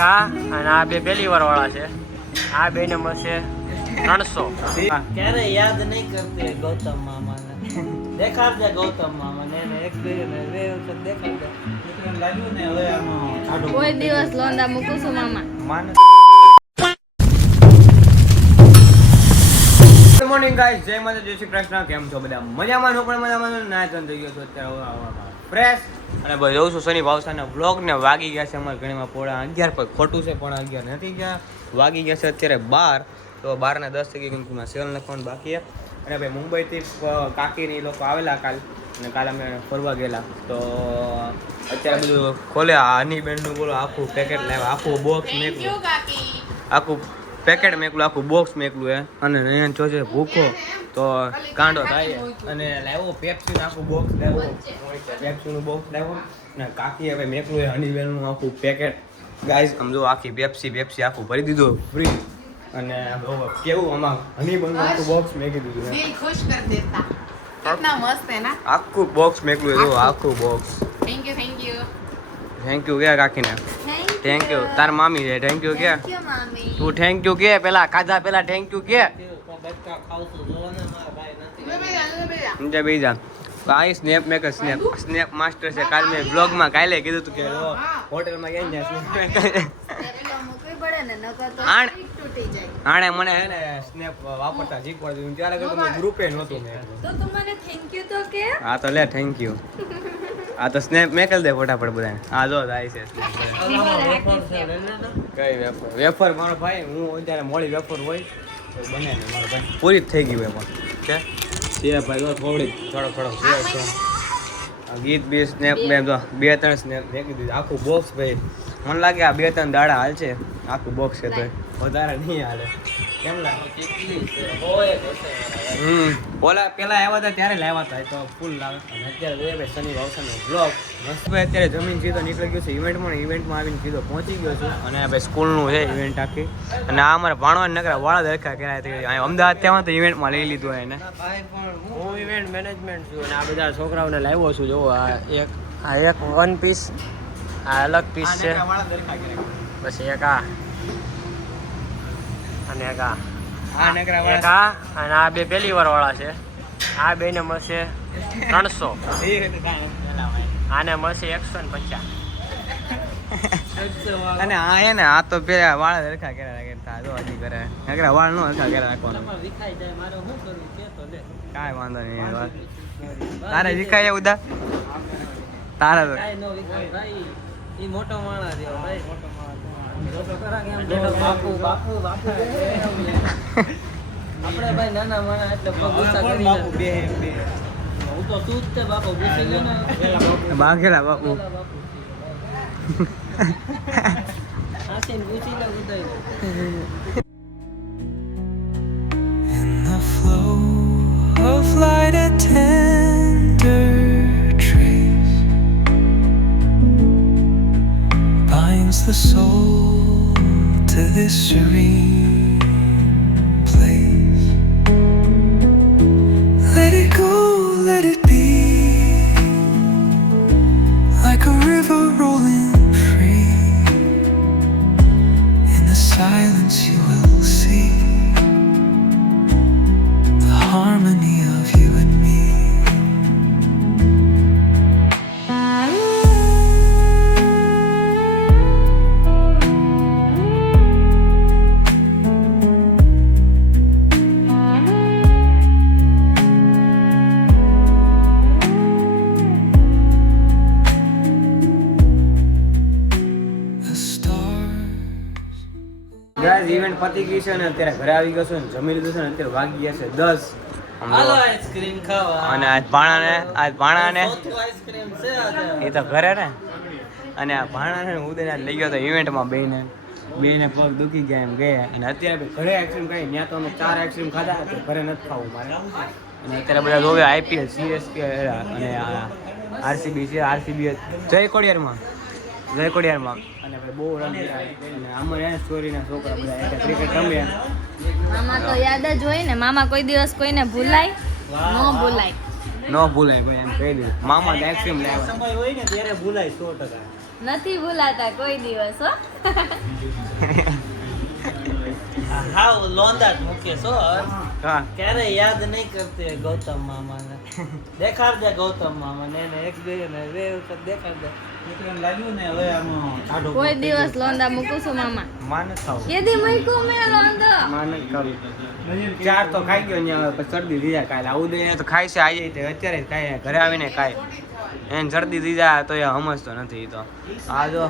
અને આ બે પહેલી વાર વાળા છે. આ બે ને મળશે 300. ક્યારે યાદ નહીં કરતી ગૌતમ મામાને. દેખાડજે ગૌતમ મામાને એક બે વખત દેખાડજે. એમ લાગ્યું ને હવે આનો આડો કોઈ દિવસ લોંદા મૂકું છું મામા. ગુડ મોર્નિંગ ગાઈસ, જય માતા, જય શ્રી કૃષ્ણ. કેમ છો બધા? મજામાં? હું પણ મજામાં. ના તો થઈ ગયો છું અત્યારે ફ્રેશ અને ભાઈ જોઉં છું શનિ ભાવસાના વ્લોગ ને વાગી ગયા છે અમારા ઘણીમાં પોળા 11 પર. ખોટું છે, પણ 11 નથી ગયા, વાગી ગયા છે અત્યારે 12. તો 12 ને 10 થઈ ગઈ કિંમતમાં સેલ લખવાનું બાકી છે. અને ભાઈ મુંબઈથી કાકીની લોકો આવેલા કાલ, અને કાલે અમે ફરવા ગયેલા. તો અત્યારે બધું ખોલ્યા. હની બેનનું બોલો આખું પેકેટ લાવ્યા, આખું બોક્સ મેકલું, આખું પેકેટ મેકલું, આખું બોક્સ મેકલું હે. અને અહીંયા જોજે ભૂખો તો કાંડો થાય. અને લાવ્યો પેપ્સીનું આખું બોક્સ લાવ્યો, પેપ્સીનું બોક્સ લાવ્યો. ને કાકી હવે મેકલું હે હનીબેનનું આખું પેકેટ. ગાઈસ સમજો, આખી પેપ્સી આખું ભરી દીધું ફ્રી. અને કેવું આમાં હનીબેનનું આખું બોક્સ મેકી દીધું હે. ખુશ કર દેતા. कितना मस्त है ना. આખું બોક્સ મેકલું હે, જો આખું box. Thank you thank you કે કાકીને? Thank you. તાર મામી છે થેન્ક યુ કે? मामी. તું થેન્ક યુ કે? પેલા ખાધા પેલા થેન્ક યુ કે? બચ્ચા ખાવશું જો ને મારા ભાઈ નથી. સમજે બીજા આ સ્નેપ મેકર, સ્નેપ માસ્ટર છે. કાલ મેં બ્લોગમાં કાલે કીધું હતું કે હોટલમાં ગયા ને સ્નેપ મૂકવી પડે ને, નકર તો આણ. તૂટી જાય. આણે મને હે ને સ્નેપ વાપરતા શીખવાડી દીધું. ત્યારે તો મેં ગ્રુપે નહોતું મેં. તો તું મને થેન્ક યુ તો કે. હા તો લે થેન્ક યુ. આ તો સ્નેપ મેકલ દે ફટાફટ બધાને. આ જો થાય છે સ્નેપ. કઈ વેફર મારો ભાઈ, હું અત્યારે મોડી વેફર હોય તો બને ને મારો ભાઈ પૂરી જ થઈ ગઈ વેફર કે છે ભાઈ. તો થોડી થોડો ગીત બી સ્નેપ મેં જો 2-3 સ્નેપ મેકી દીધું. આખું બોક્સ ભાઈ મને લાગે આ 2-3 દાડા હાલ છે. આખું બોક્સ છે તો વધારે નહીં હાલે. કેમ લાગે? ઓલા પેલા આવ્યા હતા ત્યારે લાવ્યા હતા, તો ફૂલ લાવે. અને અત્યારે જોઈએ ભાઈ શનિ ભાવસાનો બ્લોગ મસ્ત. ભાઈ અત્યારે જમીન સીધો નીકળી ગયો છે ઇવેન્ટમાં આવીને સીધો પહોંચી ગયો છું. અને ભાઈ સ્કૂલનું છે ઇવેન્ટ આખી. અને આ અમારા ભાણવા નકરા વાળા દરખા કર્યા. અમદાવાદ ત્યાં તો ઇવેન્ટમાં લઈ લીધું એને. હું ઇવેન્ટ મેનેજમેન્ટ છું અને આ બધા છોકરાઓને લાવ્યો છું. જો આ એક વન પીસ, આ અલગ પીસ છે, પછી એક આ અને એક આ અને આ બે પહેલી વાર વાળા છે. આ બે ને મળશે 300. આને મળશે 150. અને આ હે ને આ તો પેલા વાળ હરખા કર્યા રાખતા જો હજી કરે નકરા વાળ નો હરખા કર્યા રાખવાના. વિખાઈ જાય મારે શું કરવું છે તો લે. કાંઈ વાંધો નહીં. તારે વિખાય ઉદા? તારે તો કાઈ નો વિખાય ભાઈ. ઈ મોટો માણસ રહ્યો ભાઈ, મોટો માણસ. બાપુ આપણે ભાઈ નાના માણસ એટલે ગુસ્સા કરી હું તો તું જ તે બાપુ ગુસ્સે ગયો ને બાંધેલા બાપુ. આસીન પૂછી લે ઉદય. In the flow of light, a tender trace binds the soul to this serene place. Let it go, let it be, like a river rolling free. In the silence you will see the harmony of you and me. Guys event પતી ગઈ છે અને અત્યારે ઘરે આવી ગયો છું ને જમી લીધું છે ને અત્યારે વાગી ગયા છે 10. હાલો આઈસ્ક્રીમ ખાવા. અને આજ ભાણાને ચોથું આઈસ્ક્રીમ છે આજે. એ તો ઘરે ને. અને આ ભાણાને ઉદયને લઈ ગયો તો ઇવેન્ટમાં બેને પગ દુખી ગયા એમ ગયા. અને અત્યારે ઘરે આઈસ્ક્રીમ ખાઈ ત્યાં તો અમે 4 આઈસ્ક્રીમ ખાધા. તો ઘરે નથી ખાવું મારે. અને અત્યારે બધા જોવે IPL CSK અને RCB છે. RCB જય કોડિયારમાં અને ભાઈ બહુ રન કર્યા. અને આમાં સ્ટોરીના છોકરા બધા ક્રિકેટ રમ્યા. મામા તો યાદ જ હોય ને. મામા કોઈ દિવસ કોઈને ભૂલાય ન ભૂલાય. ન ભૂલાય ભાઈ એમ કહી દે. મામા આઈસ્ક્રીમ લાવ્યા. સમય હોય ને ત્યારે ભૂલાય 100%. નથી ભૂલાતા કોઈ દિવસ હો. હાવ લોંદા જ મૂકે છો હા ક્યારે યાદ નહીં કરતી ગૌતમ મામાને દેખાડજે ગૌતમ મામાને એને એક બે ને બે વખત દેખાડજે એટલે લાગ્યું ને હવે આમાં ટાઢો કોઈ દિવસ લોંદા મૂકું છું મામા. માન ખાવું કેદી મૂક્યું મેં લોંદો? માન ખાવું ચાર તો ખાઈ ગયો ને પછી શરદી દીધા કાલે આવું દે તો ખાય છે આજે તે અત્યારે જ ખાય ઘરે આવીને ખાય એને શરદી દીધા તો એ સમજતો નથી ઈ તો આ જો